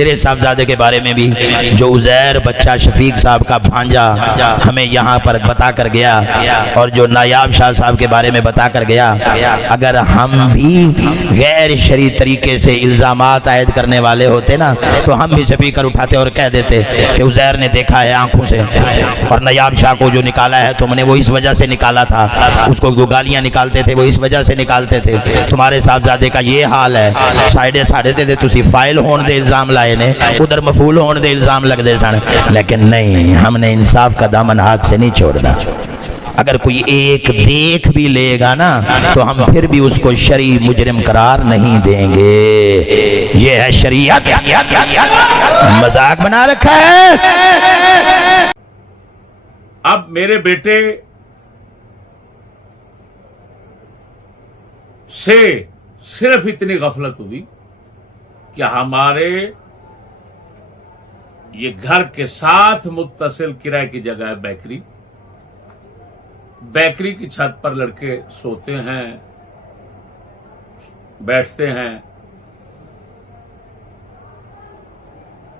تیرے صاحبزادے کے بارے میں بھی جو عزیر بچہ شفیق صاحب کا بھانجا ہمیں یہاں پر بتا کر گیا، اور جو نایاب شاہ صاحب کے بارے میں بتا کر گیا، اگر ہم بھی غیر شرعی طریقے سے الزامات عائد کرنے والے ہوتے نا تو ہم بھی سپیکر اٹھاتے اور کہہ دیتے کہ عزیر نے دیکھا ہے آنکھوں سے، اور نایاب شاہ کو جو نکالا ہے تم نے وہ اس وجہ سے نکالا تھا، اس کو جو گالیاں نکالتے تھے وہ اس وجہ سے نکالتے تھے، تمہارے صاحبزادے کا یہ حال ہے، سائڈے ساڑھے تے تسی فائل ہون دے الزام لائے نے، ادھر مفعول ہون دے الزام لگ دے سن، لیکن نہیں، ہم نے انصاف کا دامن ہاتھ سے نہیں چھوڑنا۔ اگر کوئی ایک دیکھ بھی لے گا نا تو ہم پھر بھی اس کو شرعی مجرم قرار نہیں دیں گے۔ یہ ہے شریعت، مذاق بنا رکھا ہے۔ اب میرے بیٹے سے صرف اتنی غفلت ہوئی کہ ہمارے یہ گھر کے ساتھ متصل کرائے کی جگہ ہے بیکری، بیکری کی چھت پر لڑکے سوتے ہیں، بیٹھتے ہیں،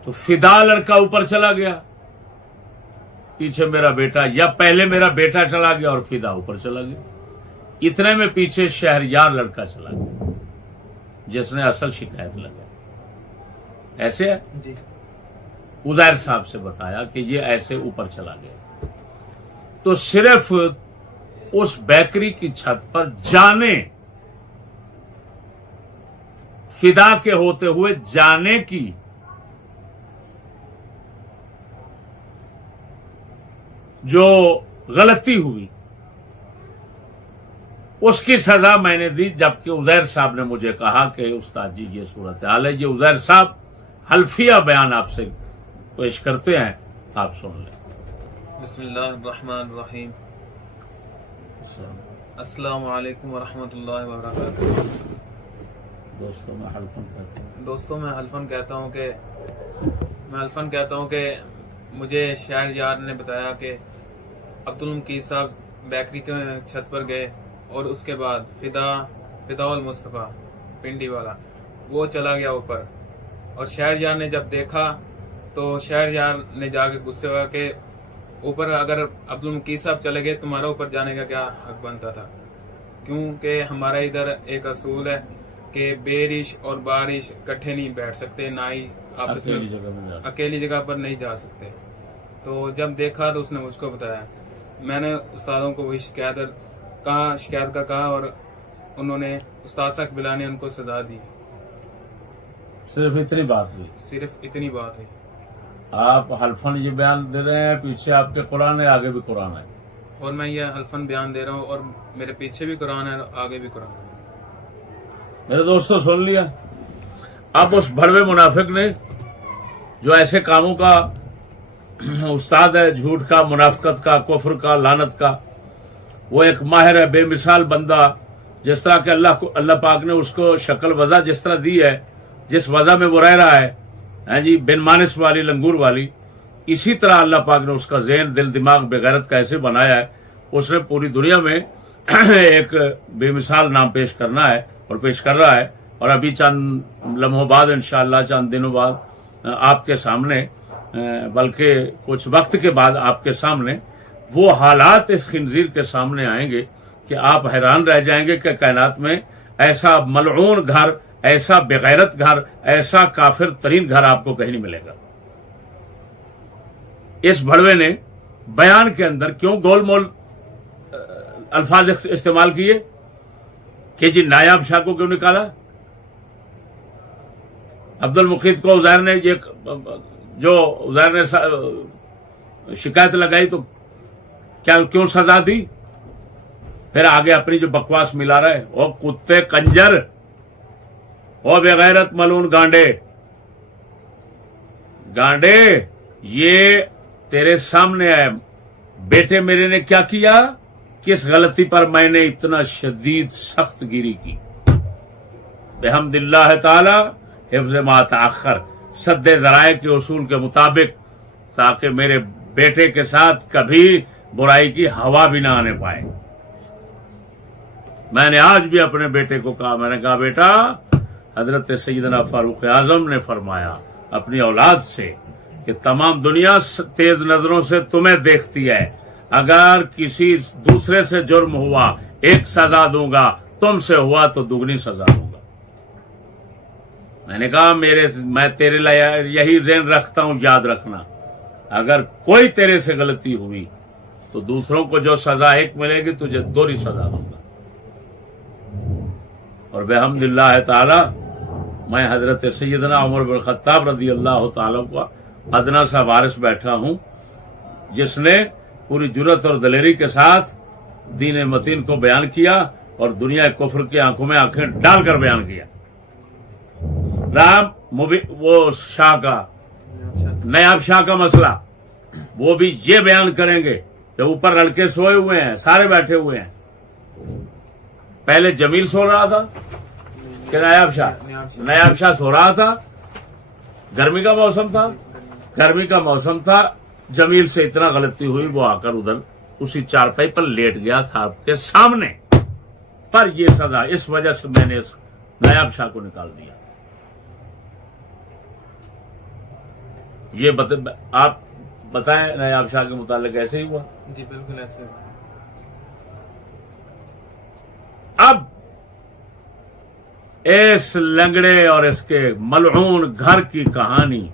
تو فدا لڑکا اوپر چلا گیا، پیچھے میرا بیٹا، یا پہلے میرا بیٹا چلا گیا اور فدا اوپر چلا گیا، اتنے میں پیچھے شہریار لڑکا چلا گیا جس نے اصل شکایت لگائی۔ ایسے ہے جی، عزیر صاحب سے بتایا کہ یہ ایسے اوپر چلا گیا، تو صرف اس بیکری کی چھت پر جانے، فدا کے ہوتے ہوئے جانے کی جو غلطی ہوئی اس کی سزا میں نے دی، جبکہ عزیر صاحب نے مجھے کہا کہ استاد جی یہ صورتحال ہے۔ یہ عزیر صاحب حلفیہ بیان آپ سے پیش کرتے ہیں، آپ سن لیں۔ بسم اللہ الرحمن الرحیم، السلام علیکم ورحمۃ اللہ وبرکاتہ۔ دوستوں میں حلفاً کرتے ہیں، دوستوں میں حلفاً کہتا ہوں کہ مجھے شہر یار نے بتایا کہ عبدالمقید صاحب بیکری کے چھت پر گئے، اور اس کے بعد فدا المصطفیٰ پنڈی والا وہ چلا گیا اوپر، اور شہر یار نے جب دیکھا تو شہر یار نے جا کے غصے ہوا کہ اوپر اگر عبدالمقید صاحب چلے گئے تمہارا اوپر جانے کا کیا حق بنتا تھا، کیونکہ ہمارا ادھر ایک اصول ہے کہ بے ریش اور بارش کٹھے نہیں بیٹھ سکتے، نہ ہی آپس میں اکیلی جگہ پر نہیں جا سکتے۔ تو جب دیکھا تو اس نے مجھ کو بتایا، میں نے استادوں کو وہی شکایت کا کہا، اور انہوں نے استاد اقبال نے ان کو سزا دی۔ صرف اتنی بات ہوئی، صرف اتنی بات ہے۔ آپ حلفاً یہ بیان دے رہے ہیں، پیچھے آپ کے قرآن ہے، آگے بھی قرآن ہے، اور میں یہ حلفاً بیان دے رہا ہوں، اور میرے پیچھے بھی قرآن ہے اور آگے بھی قرآن ہے۔ میرے دوستوں سن لیا۔ اب اس بڑوے منافق نے جو ایسے کاموں کا استاد ہے، جھوٹ کا، منافقت کا، کفر کا، لعنت کا، وہ ایک ماہر ہے، بے مثال بندہ، جس طرح کہ اللہ پاک نے اس کو شکل وضع جس طرح دی ہے، جس وضع میں وہ رہ رہا ہے، ہاں جی، بن مانس والی، لنگور والی، اسی طرح اللہ پاک نے اس کا ذہن، دل، دماغ بغیرت کا ایسے بنایا ہے، اس نے پوری دنیا میں ایک بے مثال نام پیش کرنا ہے اور پیش کر رہا ہے، اور ابھی چند لمحوں بعد انشاءاللہ، چند دنوں بعد آپ کے سامنے، بلکہ کچھ وقت کے بعد آپ کے سامنے وہ حالات اس خنزیر کے سامنے آئیں گے کہ آپ حیران رہ جائیں گے کہ کائنات میں ایسا ملعون گھر، ایسا بغیرت گھر، ایسا کافر ترین گھر آپ کو کہیں نہیں ملے گا۔ اس بڑوے نے بیان کے اندر کیوں گول مول الفاظ استعمال کیے کہ جی نایاب شاہ کو کیوں نکالا، عبدالمقید کو عزیر نے جو عزیر نے شکایت لگائی تو کیوں سزا دی، پھر آگے اپنی جو بکواس ملا رہے، او کتے کنجر، او بغیرت ملون گانڈے، یہ تیرے سامنے ہے، بیٹے میرے نے کیا کیا، کس غلطی پر میں نے اتنا شدید سخت گیری کی، بحمد اللہ تعالی حفظ ما تاخر، سد ذرائع کے اصول کے مطابق، تاکہ میرے بیٹے کے ساتھ کبھی برائی کی ہوا بھی نہ آنے پائے۔ میں نے آج بھی اپنے بیٹے کو کہا، میں نے کہا بیٹا، حضرت سیدنا فاروق اعظم نے فرمایا، اپنی اولاد سے کہ تمام دنیا تیز نظروں سے تمہیں دیکھتی ہے، اگر کسی دوسرے سے جرم ہوا ایک سزا دوں گا، تم سے ہوا تو دگنی سزا دوں گا۔ میں نے کہا میں تیرے لیے یہی ذہن رکھتا ہوں، یاد رکھنا اگر کوئی تیرے سے غلطی ہوئی تو دوسروں کو جو سزا ایک ملے گی تجھے دوہری سزا دوں گا۔ اور بحمد اللہ تعالی میں حضرت سیدنا عمر بن خطاب رضی اللہ تعالی کو ادنا سا وارث بیٹھا ہوں، جس نے پوری جرت اور دلیری کے ساتھ دین متین کو بیان کیا اور دنیا کفر کی آنکھوں میں آنکھیں ڈال کر بیان کیا۔ وہ شاہ کا نیاب شاہ کا مسئلہ وہ بھی یہ بیان کریں گے کہ اوپر لڑکے سوئے ہوئے ہیں، سارے بیٹھے ہوئے ہیں۔ پہلے جمیل سو رہا تھا کہ نیاب شاہ سو رہا تھا، گرمی کا موسم تھا، جمیل سے اتنا غلطی ہوئی وہ آ کر ادھر اسی چارپائی پر لیٹ گیا صاحب کے سامنے، پر یہ سزا اس وجہ سے میں نے اس نیاب شاہ کو نکال دیا۔ یہ آپ بتائیں نیاب شاہ کے متعلق ایسے ہی ہوا؟ جی بالکل ایسے۔ اب اس لنگڑے اور اس کے ملعون گھر کی کہانی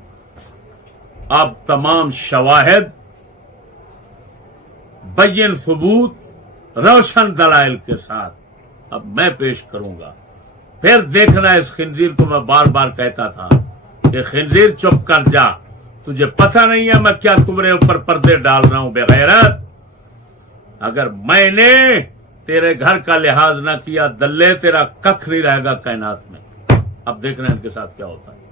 اب تمام شواہد، بین ثبوت، روشن دلائل کے ساتھ اب میں پیش کروں گا۔ پھر دیکھنا اس خنزیر کو میں بار بار کہتا تھا کہ خنزیر چپ کر جا، تجھے پتہ نہیں ہے میں کیا تمہارے اوپر پردے ڈال رہا ہوں بے غیرت۔ اگر میں نے تیرے گھر کا لحاظ نہ کیا دلے، تیرا ککھ نہیں رہے گا کائنات میں۔ اب دیکھنا ان کے ساتھ کیا ہوتا ہے۔